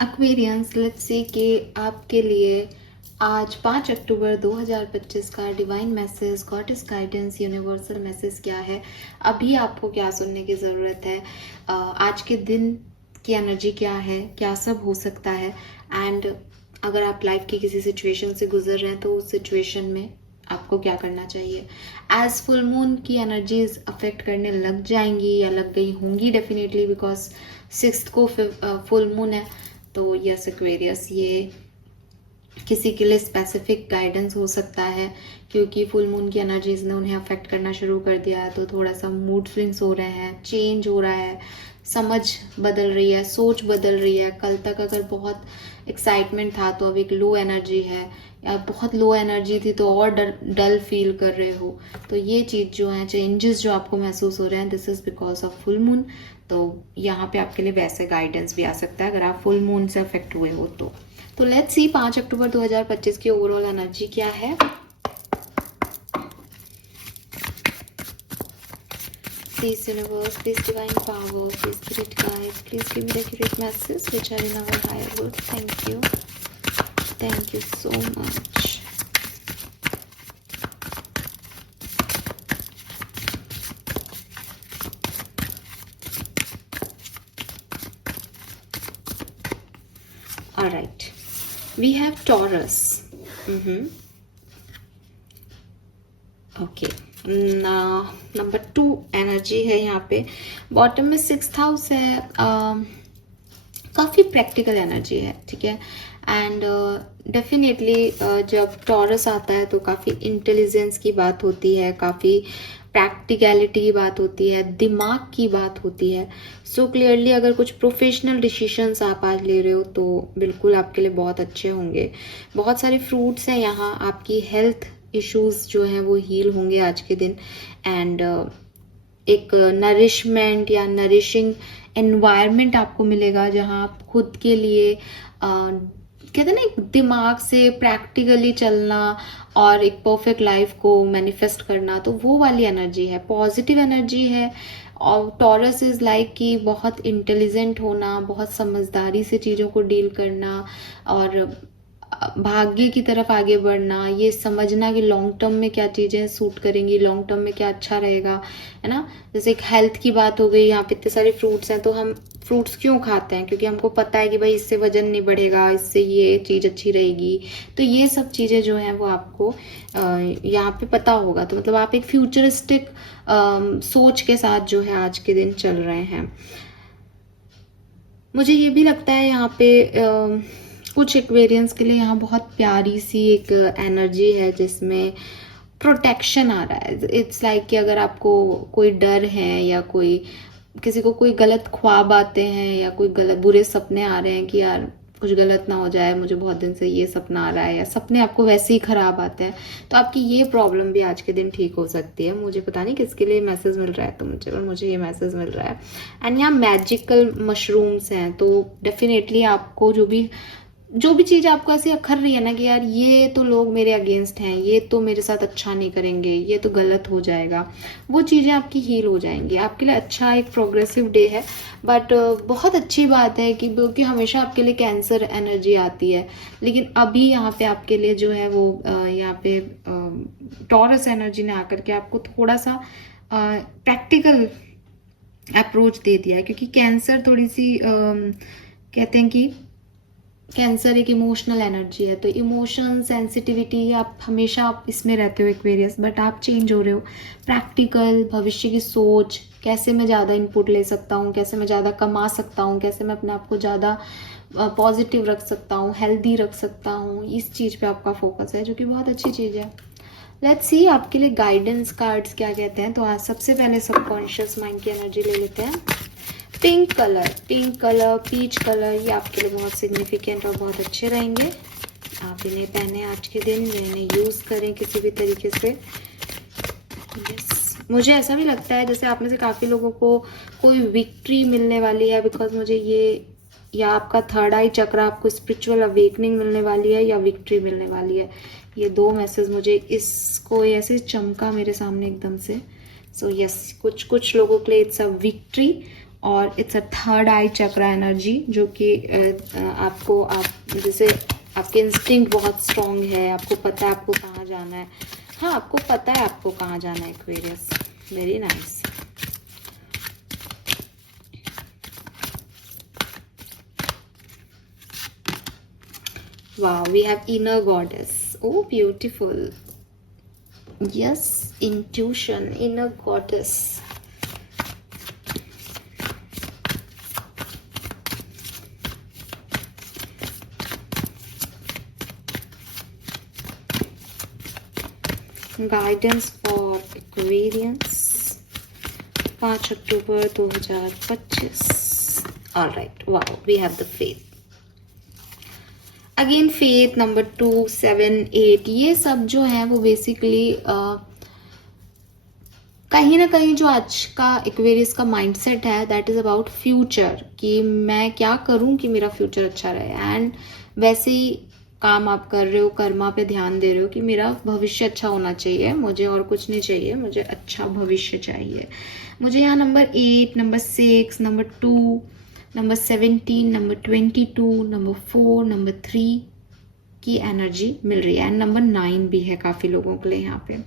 Aquarians, let's see कि आपके लिए आज 5 अक्टूबर 2025 का divine message, goddess guidance, universal message क्या है। अभी आपको क्या सुनने की ज़रूरत है, आज के दिन की एनर्जी क्या है, क्या सब हो सकता है। एंड अगर आप लाइफ की किसी सिचुएशन से गुजर रहे हैं तो उस सिचुएशन में आपको क्या करना चाहिए। एज फुल मून की एनर्जीज अफेक्ट करने लग जाएंगी या लग गई होंगी डेफिनेटली, बिकॉज 6 को फुल मून है। तो यस एक्वेरियस, ये किसी के लिए स्पेसिफिक गाइडेंस हो सकता है, क्योंकि फुल मून की एनर्जीज ने उन्हें अफेक्ट करना शुरू कर दिया है। तो थोड़ा सा मूड स्विंग्स हो रहे हैं, चेंज हो रहा है, समझ बदल रही है, सोच बदल रही है। कल तक अगर बहुत एक्साइटमेंट था तो अब एक लो एनर्जी है, या बहुत लो एनर्जी थी तो और डल फील कर रहे हो। तो ये चीज़ जो है, चेंजेस जो आपको महसूस हो रहे हैं, this is because of full moon. तो यहाँ पे आपके लिए वैसे गाइडेंस भी आ सकता है अगर आप फुल मून से अफेक्ट हुए हो तो लेट्स सी 5 अक्टूबर 2025 की ओवरऑल एनर्जी क्या है। Please universe, please divine power, please spirit guide, please give me the accurate messages which are in our higher good. Thank you so much. Alright, we have Taurus. Okay, number 2 energy है यहाँ पे। Bottom में 6th house है, काफ़ी practical energy है, ठीक है। And definitely जब टॉरस आता है तो काफ़ी इंटेलिजेंस की बात होती है, काफ़ी प्रैक्टिकलिटी की बात होती है, दिमाग की बात होती है। सो क्लियरली अगर कुछ प्रोफेशनल डिसीजंस आप आज ले रहे हो तो बिल्कुल आपके लिए बहुत अच्छे होंगे। बहुत सारे फ्रूट्स हैं यहाँ, आपकी हेल्थ इश्यूज जो हैं वो हील होंगे आज के दिन। एंड एक नरिशमेंट या नरिशिंग एनवायरनमेंट आपको मिलेगा जहाँ आप खुद के लिए कहते हैं ना, एक दिमाग से प्रैक्टिकली चलना और एक परफेक्ट लाइफ को मैनिफेस्ट करना, तो वो वाली एनर्जी है, पॉजिटिव एनर्जी है। और टॉरस इज लाइक कि बहुत इंटेलिजेंट होना, बहुत समझदारी से चीज़ों को डील करना और भाग्य की तरफ आगे बढ़ना, ये समझना कि लॉन्ग टर्म में क्या चीज़ें सूट करेंगी, लॉन्ग टर्म में क्या अच्छा रहेगा, है ना। जैसे एक हेल्थ की बात हो गई, यहाँ पे इतने सारे फ्रूट्स हैं तो हम फ्रूट्स क्यों खाते हैं, क्योंकि हमको पता है कि भाई इससे वजन नहीं बढ़ेगा, इससे ये चीज़ अच्छी रहेगी। तो ये सब चीज़ें जो हैं वो आपको यहाँ पे पता होगा। तो मतलब आप एक फ्यूचरिस्टिक सोच के साथ जो है आज के दिन चल रहे हैं। मुझे ये भी लगता है यहाँ पे कुछ एक्वेरियंस के लिए यहाँ बहुत प्यारी सी एक एनर्जी है जिसमें प्रोटेक्शन आ रहा है। इट्स लाइक कि अगर आपको कोई डर है या कोई किसी को कोई गलत ख्वाब आते हैं या कोई गलत बुरे सपने आ रहे हैं कि यार कुछ गलत ना हो जाए, मुझे बहुत दिन से ये सपना आ रहा है, या सपने आपको वैसे ही खराब आते हैं, तो आपकी ये प्रॉब्लम भी आज के दिन ठीक हो सकती है। मुझे पता नहीं किसके लिए मैसेज मिल रहा है तो मुझे ये मैसेज मिल रहा है। एंड यहाँ मैजिकल मशरूम्स हैं, तो डेफिनेटली आपको जो भी चीज़ आपको ऐसी अखर रही है ना कि यार ये तो लोग मेरे अगेंस्ट हैं, ये तो मेरे साथ अच्छा नहीं करेंगे, ये तो गलत हो जाएगा, वो चीज़ें आपकी हील हो जाएंगी। आपके लिए अच्छा एक प्रोग्रेसिव डे है। बट बहुत अच्छी बात है कि हमेशा आपके लिए कैंसर एनर्जी आती है, लेकिन अभी यहाँ पे आपके लिए जो है वो यहाँ पे टॉरस एनर्जी ने आकर के आपको थोड़ा सा प्रैक्टिकल अप्रोच दे दिया है। क्योंकि कैंसर थोड़ी सी कहते हैं कि कैंसर एक इमोशनल एनर्जी है, तो इमोशन सेंसिटिविटी आप इसमें रहते हो एक्वेरियस, बट आप चेंज हो रहे हो। प्रैक्टिकल भविष्य की सोच, कैसे मैं ज़्यादा इनपुट ले सकता हूँ, कैसे मैं ज़्यादा कमा सकता हूँ, कैसे मैं अपने आप को ज़्यादा पॉजिटिव रख सकता हूँ, हेल्दी रख सकता हूँ, इस चीज़ पे आपका फोकस है, जो कि बहुत अच्छी चीज़ है। लेट्स सी आपके लिए गाइडेंस कार्ड्स क्या कहते हैं। तो आज सबसे पहले सबकॉन्शियस माइंड की एनर्जी ले लेते हैं। पिंक कलर, पीच कलर, ये आपके लिए बहुत सिग्निफिकेंट और बहुत अच्छे रहेंगे। आप इन्हें पहने आज के दिन, इन्हें यूज़ करें किसी भी तरीके से। यस, मुझे ऐसा भी लगता है जैसे आप में से काफ़ी लोगों को कोई विक्ट्री मिलने वाली है, बिकॉज मुझे ये, या आपका थर्ड आई चक्र, आपको स्पिरिचुअल अवेकनिंग मिलने वाली है या विक्ट्री मिलने वाली है। ये 2 मैसेज मुझे इसको ऐसे चमका मेरे सामने एकदम से। सो यस, कुछ लोगों के लिए इट्स अ विक्ट्री और it's a third I chakra energy, जो कि आपको जैसे आपके इंस्टिंक्ट बहुत स्ट्रांग है, आपको पता है आपको कहाँ जाना है। हाँ, आपको पता है आपको कहाँ जाना है Aquarius. Very nice. Wow, we have inner goddess. Oh, beautiful. Yes, intuition, inner goddess. Guidance for Aquarians, 5 October 2025. All right. Wow, we have the faith. Again faith, number 2, 7, 8, ये सब जो है वो बेसिकली कहीं ना कहीं जो आज का एक्वेरियस का माइंडसेट है दैट इज अबाउट फ्यूचर, कि मैं क्या करूं कि मेरा फ्यूचर अच्छा रहे। एंड वैसे ही काम आप कर रहे हो, कर्मा पे ध्यान दे रहे हो कि मेरा भविष्य अच्छा होना चाहिए, मुझे और कुछ नहीं चाहिए, मुझे अच्छा भविष्य चाहिए। मुझे यहाँ number 8, number 6, number 2, number 17, number 22, number 4, number 3 की एनर्जी मिल रही है। एंड नंबर 9 भी है काफ़ी लोगों के लिए यहाँ पे।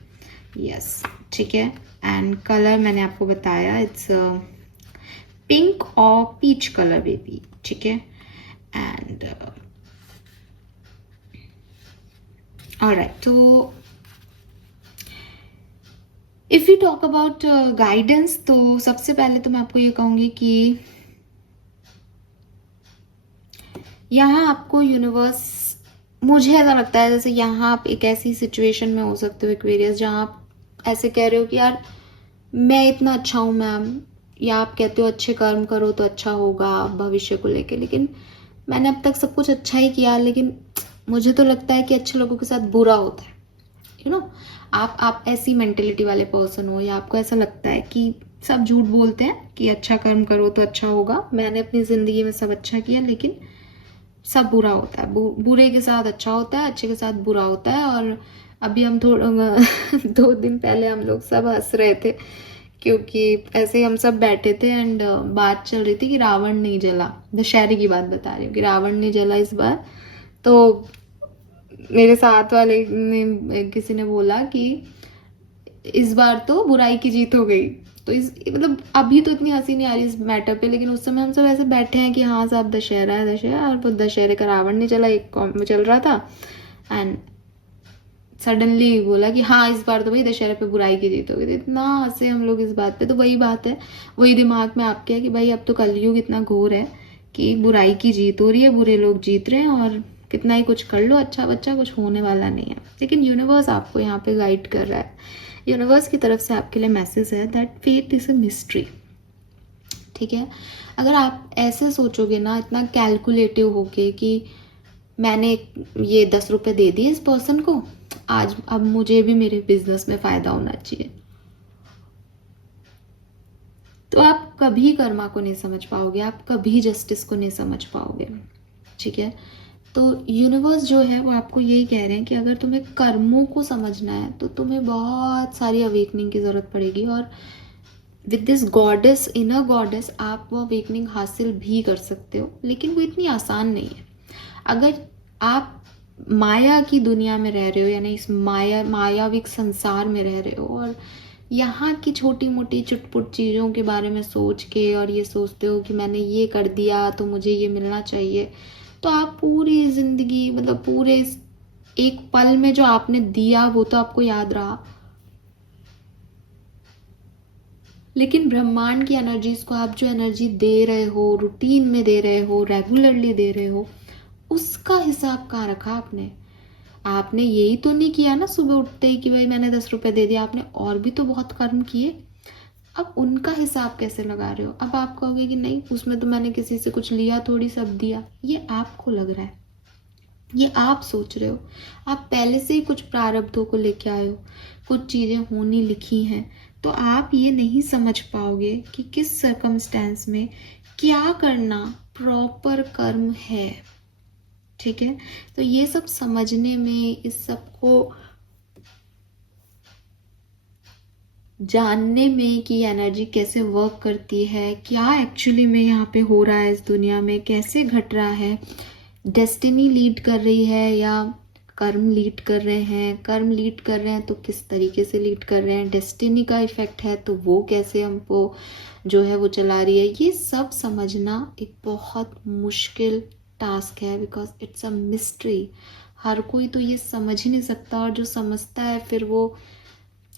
यस, ठीक है। एंड कलर मैंने आपको बताया, इट्स पिंक और पीच कलर बेबी, ठीक है। एंड ऑलराइट, तो if you talk about guidance, तो सबसे पहले तो मैं आपको ये कहूँगी कि यहाँ आपको यूनिवर्स, मुझे ऐसा लगता है जैसे यहाँ आप एक ऐसी सिचुएशन में हो सकते हो एक्वेरियस जहाँ आप ऐसे कह रहे हो कि यार मैं इतना अच्छा हूँ मैम, या आप कहते हो अच्छे कर्म करो तो अच्छा होगा भविष्य को लेके, लेकिन मैंने अब तक सब कुछ अच्छा ही किया, लेकिन मुझे तो लगता है कि अच्छे लोगों के साथ बुरा होता है। यू नो, आप ऐसी मेंटेलिटी वाले पर्सन हो, या आपको ऐसा लगता है कि सब झूठ बोलते हैं कि अच्छा कर्म करो तो अच्छा होगा, मैंने अपनी ज़िंदगी में सब अच्छा किया, लेकिन सब बुरा होता है, बुरे के साथ अच्छा होता है, अच्छे के साथ बुरा होता है। और अभी हम थोड़ा 2 दिन पहले हम लोग सब हंस रहे थे, क्योंकि ऐसे ही हम सब बैठे थे एंड बात चल रही थी कि रावण नहीं जला। दशहरे की बात बता रही हूँ कि रावण नहीं जला इस बार। तो मेरे साथ वाले ने, किसी ने बोला कि इस बार तो बुराई की जीत हो गई। तो इस मतलब अभी तो इतनी हंसी नहीं आ रही इस मैटर पे, लेकिन उस समय हम सब ऐसे बैठे हैं कि हाँ साहब दशहरा है, दशहरा, और वो दशहरे का रावण नहीं चला, एक में चल रहा था। एंड सडनली बोला कि हाँ इस बार तो भाई दशहरे पे बुराई की जीत हो गई। इतना हंसे हम लोग इस बात पे। तो वही बात है, वही दिमाग में आपके है कि भाई अब तो कलयुग इतना घोर है कि बुराई की जीत हो रही है, बुरे लोग जीत रहे हैं, और कितना ही कुछ कर लो अच्छा बच्चा, कुछ होने वाला नहीं है। लेकिन यूनिवर्स आपको यहाँ पे गाइड कर रहा है। यूनिवर्स की तरफ से आपके लिए मैसेज है that faith is a mystery, ठीक है। अगर आप ऐसे सोचोगे ना, इतना कैलकुलेटिव होके कि मैंने ये 10 रुपए दे दिए इस पर्सन को, आज अब मुझे भी मेरे बिजनेस में फायदा होना चाहिए, तो आप कभी कर्मा को नहीं समझ पाओगे, आप कभी जस्टिस को नहीं समझ पाओगे, ठीक है। तो यूनिवर्स जो है वो आपको यही कह रहे हैं कि अगर तुम्हें कर्मों को समझना है तो तुम्हें बहुत सारी अवेकनिंग की ज़रूरत पड़ेगी, और with this goddess, inner goddess, आप वो अवेकनिंग हासिल भी कर सकते हो, लेकिन वो इतनी आसान नहीं है। अगर आप माया की दुनिया में रह रहे हो, यानी इस मायाविक संसार में रह रहे हो, और यहाँ की छोटी मोटी चुटपुट चीज़ों के बारे में सोच के और ये सोचते हो कि मैंने ये कर दिया तो मुझे ये मिलना चाहिए, तो आप पूरी ज़िंदगी, मतलब पूरे एक पल में जो आपने दिया वो तो आपको याद रहा, लेकिन ब्रह्मांड की एनर्जीज को आप जो एनर्जी दे रहे हो, रूटीन में दे रहे हो, रेगुलरली दे रहे हो, उसका हिसाब कहाँ रखा आपने? आपने यही तो नहीं किया ना सुबह उठते ही कि भाई मैंने 10 रुपए दे दिया, आपने और भी तो बहुत कर्म किए। अब उनका हिसाब कैसे लगा रहे हो? अब आप कहोगे कि नहीं उसमें तो मैंने किसी से कुछ लिया थोड़ी, सब दिया। ये आपको लग रहा है, ये आप सोच रहे हो। आप पहले से ही कुछ प्रारब्धों को लेके आए हो, कुछ चीज़ें होनी लिखी हैं, तो आप ये नहीं समझ पाओगे कि किस सर्कमस्टेंस में क्या करना प्रॉपर कर्म है, ठीक है। तो ये सब समझने में, इस सब को जानने में कि एनर्जी कैसे वर्क करती है, क्या एक्चुअली में यहाँ पे हो रहा है इस दुनिया में, कैसे घट रहा है, डेस्टिनी लीड कर रही है या कर्म लीड कर रहे हैं, कर्म लीड कर रहे हैं तो किस तरीके से लीड कर रहे हैं, डेस्टिनी का इफेक्ट है तो वो कैसे हमको जो है वो चला रही है, ये सब समझना एक बहुत मुश्किल टास्क है, बिकॉज इट्स अ मिस्ट्री। हर कोई तो ये समझ ही नहीं सकता, और जो समझता है फिर वो,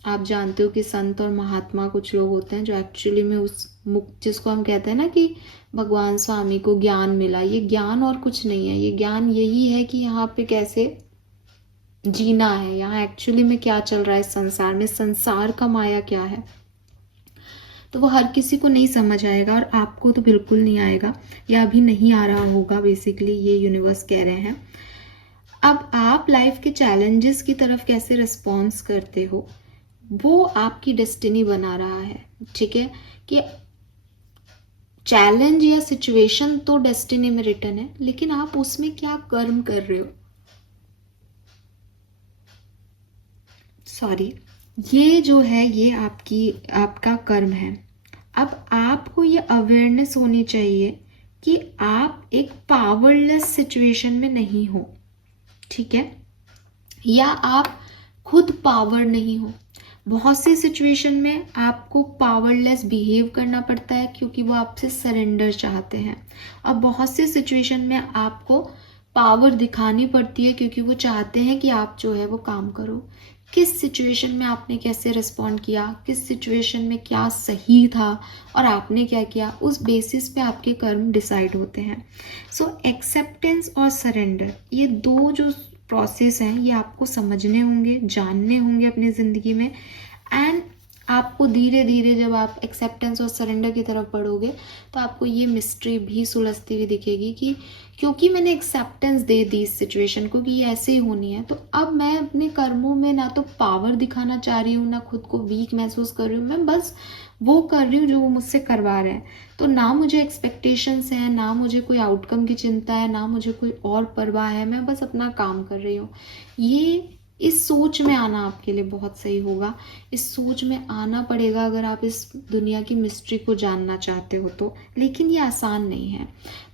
आप जानते हो कि संत और महात्मा कुछ लोग होते हैं जो एक्चुअली में उस मुक्त, जिसको हम कहते हैं ना कि भगवान स्वामी को ज्ञान मिला, ये ज्ञान और कुछ नहीं है, ये ज्ञान यही है कि यहाँ पे कैसे जीना है, यहाँ एक्चुअली में क्या चल रहा है इस संसार में, संसार का माया क्या है। तो वो हर किसी को नहीं समझ आएगा, और आपको तो बिल्कुल नहीं आएगा, या अभी नहीं आ रहा होगा, बेसिकली ये यूनिवर्स कह रहे हैं। अब आप लाइफ के चैलेंजेस की तरफ कैसे रिस्पॉन्स करते हो वो आपकी डेस्टिनी बना रहा है, ठीक है, कि चैलेंज या सिचुएशन तो डेस्टिनी में रिटर्न है, लेकिन आप उसमें क्या कर्म कर रहे हो, सॉरी, ये जो है ये आपका कर्म है। अब आपको ये अवेयरनेस होनी चाहिए कि आप एक पावरलेस सिचुएशन में नहीं हो, ठीक है, या आप खुद पावर नहीं हो। बहुत सी सिचुएशन में आपको पावरलेस बिहेव करना पड़ता है क्योंकि वो आपसे सरेंडर चाहते हैं, और बहुत सी सिचुएशन में आपको पावर दिखानी पड़ती है क्योंकि वो चाहते हैं कि आप जो है वो काम करो। किस सिचुएशन में आपने कैसे रिस्पॉन्ड किया, किस सिचुएशन में क्या सही था और आपने क्या किया, उस बेसिस पे आपके कर्म डिसाइड होते हैं। सो एक्सेप्टेंस और सरेंडर, ये दो जो प्रोसेस हैं ये आपको समझने होंगे, जानने होंगे अपनी ज़िंदगी में। एंड आपको धीरे धीरे जब आप एक्सेप्टेंस और सरेंडर की तरफ बढ़ोगे तो आपको ये मिस्ट्री भी सुलझती हुई दिखेगी कि क्योंकि मैंने एक्सेप्टेंस दे दी इस सिचुएशन को कि ये ऐसे ही होनी है, तो अब मैं अपने कर्मों में ना तो पावर दिखाना चाह रही हूँ, ना खुद को वीक महसूस कर रही हूँ, मैं बस वो कर रही हूँ जो वो मुझसे करवा रहे हैं। तो ना मुझे एक्सपेक्टेशंस हैं, ना मुझे कोई आउटकम की चिंता है, ना मुझे कोई और परवाह है, मैं बस अपना काम कर रही हूँ। ये इस सोच में आना आपके लिए बहुत सही होगा, इस सोच में आना पड़ेगा अगर आप इस दुनिया की मिस्ट्री को जानना चाहते हो तो, लेकिन ये आसान नहीं है।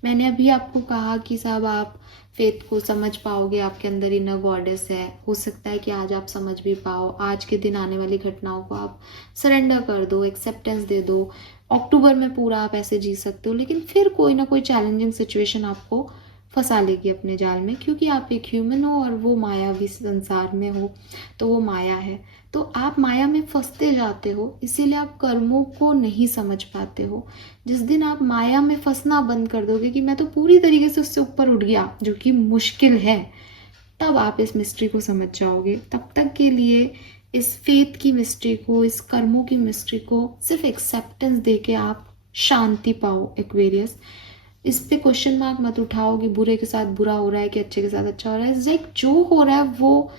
मैंने अभी आपको कहा कि साहब आप फेथ को समझ पाओगे, आपके अंदर इनर गॉडेस है, हो सकता है कि आज आप समझ भी पाओ, आज के दिन आने वाली घटनाओं को आप सरेंडर कर दो, एक्सेप्टेंस दे दो, अक्टूबर में पूरा आप ऐसे जी सकते हो, लेकिन फिर कोई ना कोई चैलेंजिंग सिचुएशन आपको फंसा लेगी अपने जाल में, क्योंकि आप एक ह्यूमन हो और वो मायावी संसार में हो, तो वो माया है, तो आप माया में फंसते जाते हो, इसीलिए आप कर्मों को नहीं समझ पाते हो। जिस दिन आप माया में फंसना बंद कर दोगे कि मैं तो पूरी तरीके से उससे ऊपर उठ गया, जो कि मुश्किल है, तब आप इस मिस्ट्री को समझ जाओगे। तब तक के लिए इस फेथ की मिस्ट्री को, इस कर्मों की मिस्ट्री को सिर्फ एक्सेप्टेंस दे के आप शांति पाओ एक्वेरियस। इस पे क्वेश्चन मार्क मत उठाओ कि बुरे के साथ बुरा हो रहा है कि अच्छे के साथ अच्छा हो रहा है। लाइक जो हो रहा है वो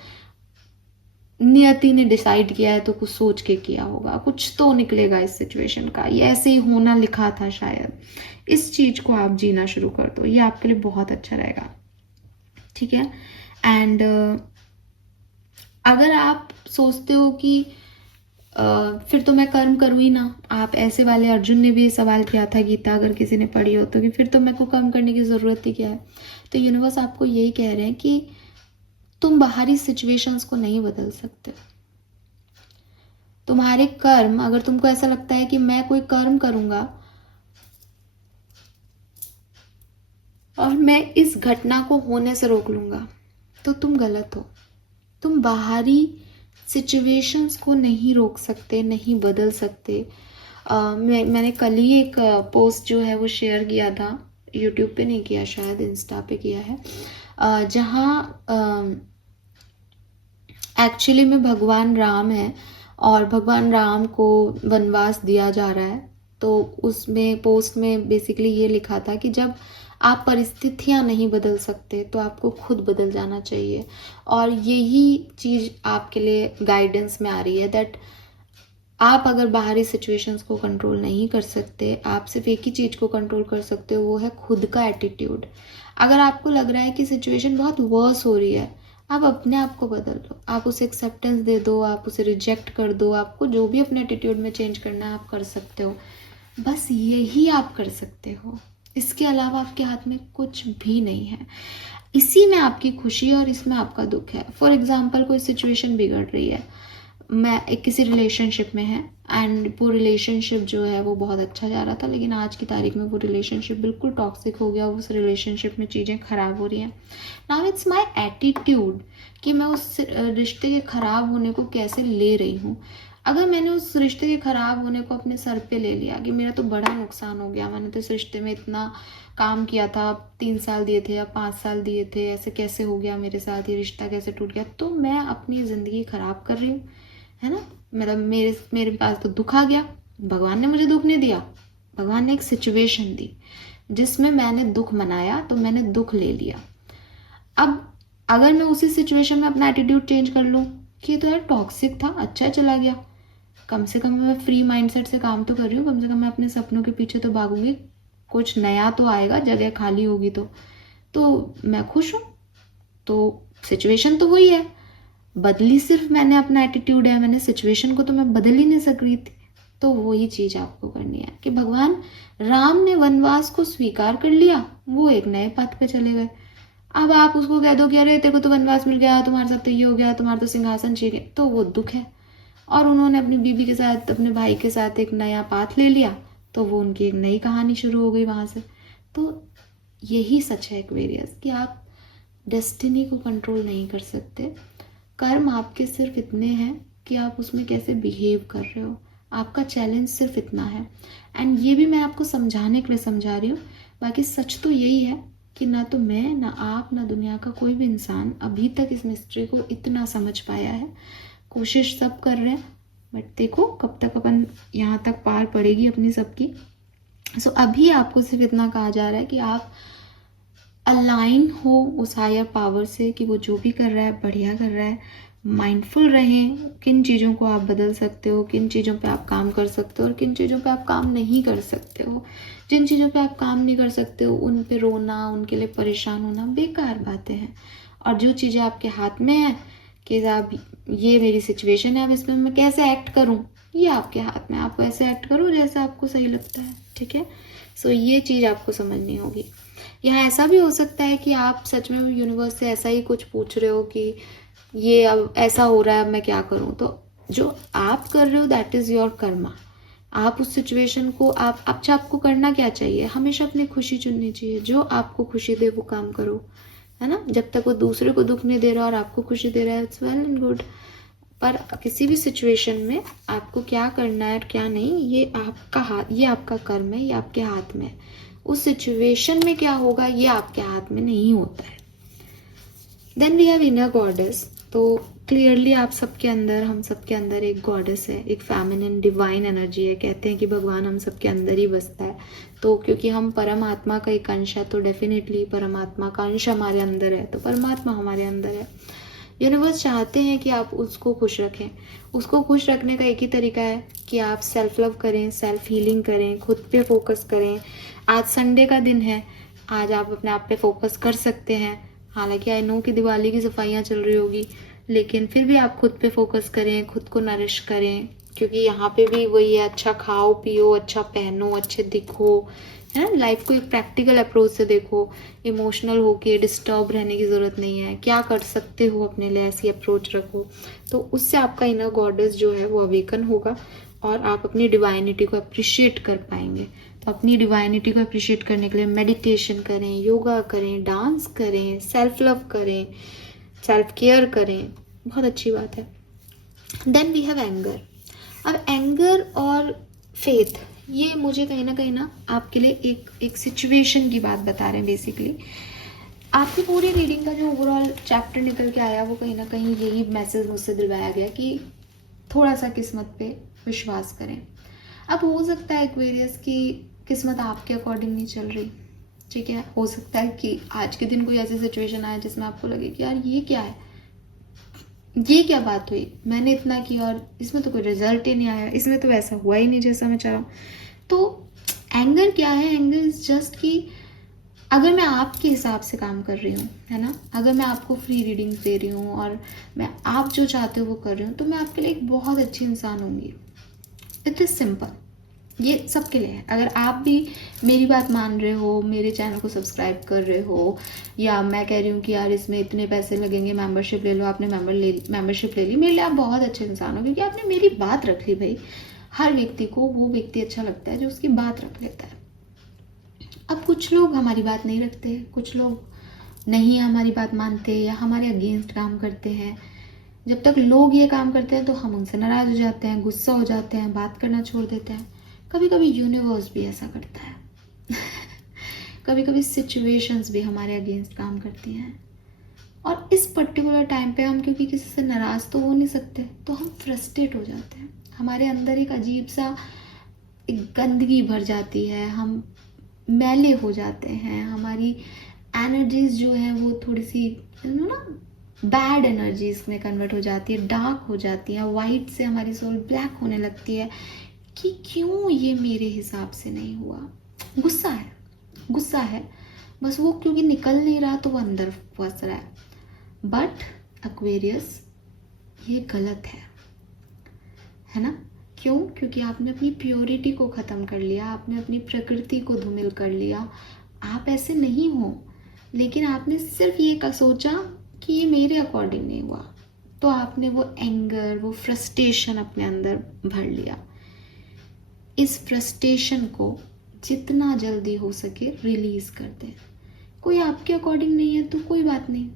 नियति ने डिसाइड किया है, तो कुछ सोच के किया होगा, कुछ तो निकलेगा इस सिचुएशन का, ये ऐसे ही होना लिखा था शायद। इस चीज को आप जीना शुरू कर दो, ये आपके लिए बहुत अच्छा रहेगा, ठीक है। एंड अगर आप सोचते हो कि फिर तो मैं कर्म करूँ ही ना, आप ऐसे वाले, अर्जुन ने भी ये सवाल किया था गीता अगर किसी ने पढ़ी हो तो, कि फिर तो मेरे को कर्म करने की ज़रूरत ही क्या है। तो यूनिवर्स आपको यही कह रहे हैं कि तुम बाहरी सिचुएशंस को नहीं बदल सकते। तुम्हारे कर्म, अगर तुमको ऐसा लगता है कि मैं कोई कर्म करूंगा और मैं इस घटना को होने से रोक लूंगा, तो तुम गलत हो। तुम बाहरी सिचुएशंस को नहीं रोक सकते, नहीं बदल सकते। मैंने कल ही एक पोस्ट जो है वो शेयर किया था, यूट्यूब पे नहीं किया, शायद इंस्टा पे किया है, जहाँ एक्चुअली में भगवान राम है और भगवान राम को वनवास दिया जा रहा है। तो उसमें पोस्ट में बेसिकली ये लिखा था कि जब आप परिस्थितियां नहीं बदल सकते तो आपको खुद बदल जाना चाहिए। और यही चीज़ आपके लिए गाइडेंस में आ रही है, दैट आप अगर बाहरी सिचुएशंस को कंट्रोल नहीं कर सकते, आप सिर्फ एक ही चीज़ को कंट्रोल कर सकते हो, वो है खुद का एटीट्यूड। अगर आपको लग रहा है कि सिचुएशन बहुत वर्स हो रही है, आप अपने आप को बदल लो, आप उसे एक्सेप्टेंस दे दो, आप उसे रिजेक्ट कर दो, आपको जो भी अपने एटीट्यूड में चेंज करना है आप कर सकते हो। बस यही आप कर सकते हो, इसके अलावा आपके हाथ में कुछ भी नहीं है। इसी में आपकी खुशी है और इसमें आपका दुख है। फॉर एग्जाम्पल कोई सिचुएशन बिगड़ रही है, मैं एक किसी रिलेशनशिप में है एंड वो रिलेशनशिप जो है वो बहुत अच्छा जा रहा था, लेकिन आज की तारीख में वो रिलेशनशिप बिल्कुल टॉक्सिक हो गया, उस रिलेशनशिप में चीज़ें ख़राब हो रही हैं। नाउ इट्स माई एटीट्यूड कि मैं उस रिश्ते के ख़राब होने को कैसे ले रही हूँ। अगर मैंने उस रिश्ते के ख़राब होने को अपने सर पे ले लिया कि मेरा तो बड़ा नुकसान हो गया, मैंने तो इस रिश्ते में इतना काम किया था, 3 साल दिए थे या 5 साल दिए थे, ऐसे कैसे हो गया मेरे साथ, ये रिश्ता कैसे टूट गया, तो मैं अपनी ज़िंदगी ख़राब कर रही हूँ, है ना। मतलब मेरे पास तो दुख आ गया, भगवान ने मुझे दुख नहीं दिया, भगवान ने एक सिचुएशन दी जिसमें मैंने दुख मनाया, तो मैंने दुख ले लिया। अब अगर मैं उसी सिचुएशन में अपना एटीट्यूड चेंज कर लूँ कि ये तो यार टॉक्सिक था, अच्छा चला गया, कम से कम मैं फ्री माइंडसेट से काम तो कर रही हूँ, कम से कम मैं अपने सपनों के पीछे तो भागूंगी, कुछ नया तो आएगा, जगह खाली होगी तो मैं खुश हूँ। तो सिचुएशन तो वही है, बदली सिर्फ मैंने अपना एटीट्यूड है, मैंने सिचुएशन को तो मैं बदल ही नहीं सक रही थी। तो वही चीज़ आपको करनी है कि भगवान राम ने वनवास को स्वीकार कर लिया, वो एक नए पथ पे चले गए। अब आप उसको कह दो कि अरे तेरे को तो वनवास मिल गया, तुम्हारे साथ तो ये हो गया, तुम्हारा तो सिंहासन छीन गया, तो वो दुख है। और उन्होंने अपनी बीबी के साथ, अपने भाई के साथ एक नया पाथ ले लिया, तो वो उनकी एक नई कहानी शुरू हो गई वहाँ से। तो यही सच है एक्वेरियस कि आप डेस्टिनी को कंट्रोल नहीं कर सकते, कर्म आपके सिर्फ इतने हैं कि आप उसमें कैसे बिहेव कर रहे हो, आपका चैलेंज सिर्फ इतना है। एंड ये भी मैं आपको समझाने के लिए समझा रही हूँ, बाकी सच तो यही है कि ना तो मैं, ना आप, ना दुनिया का कोई भी इंसान अभी तक इस मिस्ट्री को इतना समझ पाया है। कोशिश सब कर रहे हैं, बट देखो कब तक अपन यहाँ तक पार पड़ेगी अपनी सबकी। सो अभी आपको सिर्फ इतना कहा जा रहा है कि आप अलाइन हो उस हायर पावर से कि वो जो भी कर रहा है बढ़िया कर रहा है। माइंडफुल रहें, किन चीज़ों को आप बदल सकते हो, किन चीज़ों पे आप काम कर सकते हो और किन चीज़ों पे आप काम नहीं कर सकते हो। जिन चीज़ों पे आप काम नहीं कर सकते हो उन पे रोना, उनके लिए परेशान होना बेकार बातें हैं। और जो चीज़ें आपके हाथ में है कि आप, ये मेरी सिचुएशन है, अब इसमें मैं कैसे एक्ट करूँ, ये आपके हाथ में, आप वैसे एक्ट करो जैसा आपको सही लगता है, ठीक है। सो ये चीज़ आपको समझनी होगी। यहाँ ऐसा भी हो सकता है कि आप सच में यूनिवर्स से ऐसा ही कुछ पूछ रहे हो कि ये अब ऐसा हो रहा है, अब मैं क्या करूँ। तो जो आप कर रहे हो दैट इज़ योर कर्मा। आप उस सिचुएशन को आप, अच्छा आपको करना क्या चाहिए, हमेशा अपनी खुशी चुननी चाहिए, जो आपको खुशी दे वो काम करो, है ना। जब तक वो दूसरे को दुख नहीं दे रहा और आपको खुशी दे रहा है, इट्स वेल एंड गुड। पर किसी भी सिचुएशन में आपको क्या करना है और क्या नहीं, ये आपका हाथ, ये आपका कर्म है, ये आपके हाथ में है। उस सिचुएशन में क्या होगा ये आपके हाथ में नहीं होता है। Then we have inner goddess. तो क्लियरली आप सबके अंदर, हम सबके अंदर एक गॉडेस है, एक फेमिनिन डिवाइन एनर्जी है। कहते हैं कि भगवान हम सबके अंदर ही बसता है, तो क्योंकि हम परमात्मा का एक अंश है, तो डेफिनेटली परमात्मा का अंश हमारे अंदर है, तो परमात्मा हमारे अंदर है। यूनिवर्स चाहते हैं कि आप उसको खुश रखें। उसको खुश रखने का एक ही तरीका है कि आप सेल्फ लव करें, सेल्फ हीलिंग करें, खुद पे फोकस करें। आज संडे का दिन है, आज आप अपने आप पे फोकस कर सकते हैं। हालांकि आई नो कि दिवाली की सफाइयाँ चल रही होगी, लेकिन फिर भी आप खुद पे फोकस करें, खुद को नरिश करें, क्योंकि यहाँ पे भी वही है, अच्छा खाओ पियो, अच्छा पहनो, अच्छे दिखो, है ना। लाइफ को एक प्रैक्टिकल अप्रोच से देखो, इमोशनल होके डिस्टर्ब रहने की ज़रूरत नहीं है। क्या कर सकते हो अपने लिए, ऐसी अप्रोच रखो, तो उससे आपका इनर गॉडेस जो है वो अवेकन होगा और आप अपनी डिवाइनिटी को अप्रिशिएट कर पाएंगे। तो अपनी डिवाइनिटी को अप्रिशिएट करने के लिए मेडिटेशन करें, योगा करें, डांस करें, सेल्फ लव करें, सेल्फ केयर करें, बहुत अच्छी बात है। Then we have anger. अब एंगर और फेथ, ये मुझे कहीं ना आपके लिए एक सिचुएशन की बात बता रहे हैं। बेसिकली आपकी पूरी रीडिंग का जो ओवरऑल चैप्टर निकल के आया वो कहीं ना कहीं यही मैसेज मुझसे दिलवाया गया कि थोड़ा सा किस्मत पे विश्वास करें। अब हो सकता है एक्वेरियस की किस्मत आपके अकॉर्डिंग नहीं चल रही, ठीक है। हो सकता है कि आज के दिन कोई ऐसी सिचुएशन आए जिसमें आपको लगे कि यार ये क्या है, ये क्या बात हुई, मैंने इतना किया और इसमें तो कोई रिजल्ट ही नहीं आया, इसमें तो ऐसा हुआ ही नहीं जैसा मैं चाह रहा हूँ। तो एंगर क्या है, एंगर इज जस्ट कि अगर मैं आपके हिसाब से काम कर रही हूँ, है ना, अगर मैं आपको फ्री रीडिंग दे रही हूँ और मैं आप जो चाहते हो वो कर रही हूँ, तो मैं आपके लिए एक बहुत अच्छी इंसान होंगी। इट इज़ सिंपल, ये सबके लिए है। अगर आप भी मेरी बात मान रहे हो, मेरे चैनल को सब्सक्राइब कर रहे हो, या मैं कह रही हूँ कि यार इसमें इतने पैसे लगेंगे, मेंबरशिप ले लो, आपने मेंबरशिप ले ली, मेरे लिए आप बहुत अच्छे इंसान हो, क्योंकि आपने मेरी बात रख ली। भाई, हर व्यक्ति को वो व्यक्ति अच्छा लगता है जो उसकी बात रख लेता है। अब कुछ लोग हमारी बात नहीं रखते, कुछ लोग नहीं हमारी बात मानते या हमारे अगेंस्ट काम करते हैं। जब तक लोग ये काम करते हैं तो हम उनसे नाराज़ हो जाते हैं, गुस्सा हो जाते हैं, बात करना छोड़ देते हैं। कभी कभी यूनिवर्स भी ऐसा करता है कभी कभी सिचुएशंस भी हमारे अगेंस्ट काम करती हैं, और इस पर्टिकुलर टाइम पे हम क्योंकि किसी से नाराज़ तो हो नहीं सकते, तो हम फ्रस्ट्रेट हो जाते हैं। हमारे अंदर एक अजीब सा एक गंदगी भर जाती है, हम मैले हो जाते हैं, हमारी एनर्जीज जो है वो थोड़ी सी ना बैड एनर्जीज में कन्वर्ट हो जाती है, डार्क हो जाती है, वाइट से हमारी सोल ब्लैक होने लगती है कि क्यों ये मेरे हिसाब से नहीं हुआ। गुस्सा है बस, वो क्योंकि निकल नहीं रहा तो वो अंदर फंस रहा है। बट एक्वेरियस, ये गलत है ना? क्यों? क्योंकि आपने अपनी प्योरिटी को ख़त्म कर लिया, आपने अपनी प्रकृति को धूमिल कर लिया। आप ऐसे नहीं हो, लेकिन आपने सिर्फ ये सोचा कि ये मेरे अकॉर्डिंग नहीं हुआ, तो आपने वो एंगर, वो फ्रस्ट्रेशन अपने अंदर भर लिया। इस फ्रस्ट्रेशन को जितना जल्दी हो सके रिलीज़ कर दें। कोई आपके अकॉर्डिंग नहीं है तो कोई बात नहीं,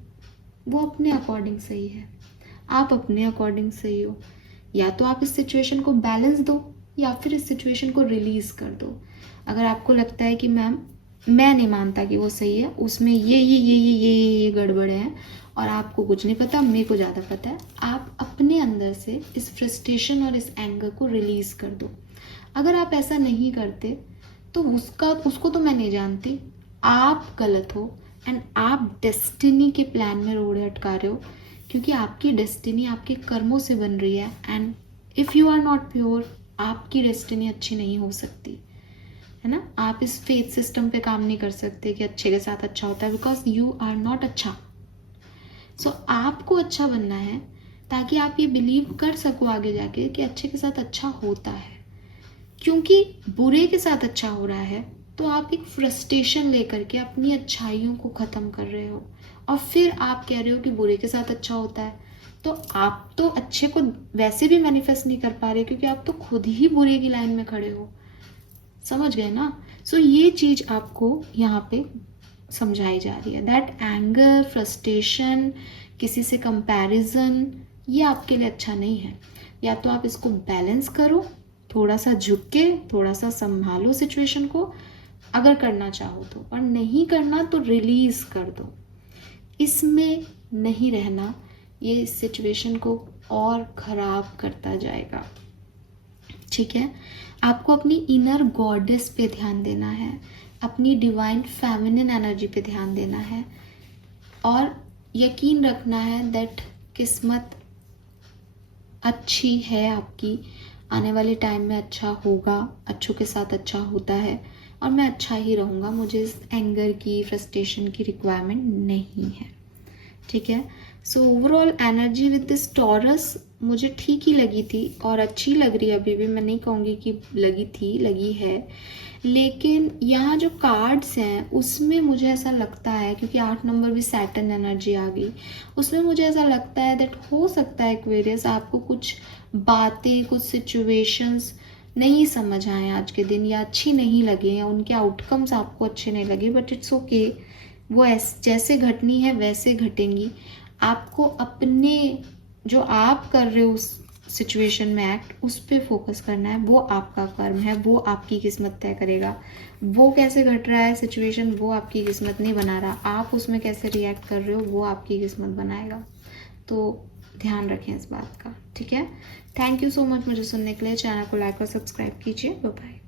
वो अपने अकॉर्डिंग सही है, आप अपने अकॉर्डिंग सही हो। या तो आप इस सिचुएशन को बैलेंस दो या फिर इस सिचुएशन को रिलीज़ कर दो। अगर आपको लगता है कि मैम मैं नहीं मानता कि वो सही है, उसमें ये गड़बड़ है और आपको कुछ नहीं पता, मेरे को ज़्यादा पता है, आप अपने अंदर से इस फ्रस्ट्रेशन और इस एंगर को रिलीज़ कर दो। अगर आप ऐसा नहीं करते तो उसको तो मैं नहीं जानती, आप गलत हो एंड आप डेस्टिनी के प्लान में रोड़े अटका रहे हो, क्योंकि आपकी डेस्टिनी आपके कर्मों से बन रही है। And if you are not pure, आपकी डेस्टिनी अच्छी नहीं हो सकती, है ना? आप इस फेथ सिस्टम पे काम नहीं कर सकते कि अच्छे के साथ अच्छा होता है, बिकॉज यू आर नॉट अच्छा। सो आपको अच्छा बनना है ताकि आप ये बिलीव कर सको आगे जाके कि अच्छे के साथ अच्छा होता है। क्योंकि बुरे के साथ अच्छा हो रहा है तो आप एक फ्रस्ट्रेशन लेकर के अपनी अच्छाइयों को ख़त्म कर रहे हो, और फिर आप कह रहे हो कि बुरे के साथ अच्छा होता है। तो आप तो अच्छे को वैसे भी मैनिफेस्ट नहीं कर पा रहे, क्योंकि आप तो खुद ही बुरे की लाइन में खड़े हो। समझ गए ना? सो ये चीज़ आपको यहाँ पे समझाई जा रही है, दैट एंगर, फ्रस्ट्रेशन, किसी से कंपैरिजन, ये आपके लिए अच्छा नहीं है। या तो आप इसको बैलेंस करो, थोड़ा सा झुक के, थोड़ा सा संभालो सिचुएशन को, अगर करना चाहो तो, और नहीं करना तो रिलीज कर दो। इसमें नहीं रहना, ये इस सिचुएशन को और ख़राब करता जाएगा। ठीक है? आपको अपनी इनर गॉडेस पे ध्यान देना है, अपनी डिवाइन फेमिनिन एनर्जी पे ध्यान देना है, और यकीन रखना है दैट किस्मत अच्छी है आपकी, आने वाले टाइम में अच्छा होगा, अच्छों के साथ अच्छा होता है, और मैं अच्छा ही रहूँगा। मुझे इस एंगर की, फ्रस्ट्रेशन की रिक्वायरमेंट नहीं है। ठीक है? So overall energy with this taurus मुझे ठीक ही लगी थी और अच्छी लग रही है अभी भी। मैं नहीं कहूँगी कि लगी है, लेकिन यहाँ जो कार्ड्स हैं उसमें मुझे ऐसा लगता है, क्योंकि 8 नंबर भी सैटर्न एनर्जी आ गई, उसमें मुझे ऐसा लगता है दैट हो सकता है एक्वेरियस आपको कुछ बातें, कुछ सिचुएशंस नहीं समझ आए आज के दिन, या अच्छी नहीं लगे, या उनके आउटकम्स आपको अच्छे नहीं लगे। बट इट्स ओके, वो जैसे घटनी है वैसे घटेंगी। आपको अपने जो आप कर रहे हो उस सिचुएशन में एक्ट, उस पर फोकस करना है। वो आपका कर्म है, वो आपकी किस्मत तय करेगा। वो कैसे घट रहा है सिचुएशन, वो आपकी किस्मत नहीं बना रहा। आप उसमें कैसे रिएक्ट कर रहे हो, वो आपकी किस्मत बनाएगा। तो ध्यान रखें इस बात का। ठीक है? थैंक यू सो मच मुझे सुनने के लिए। चैनल को लाइक और सब्सक्राइब कीजिए। Bye bye.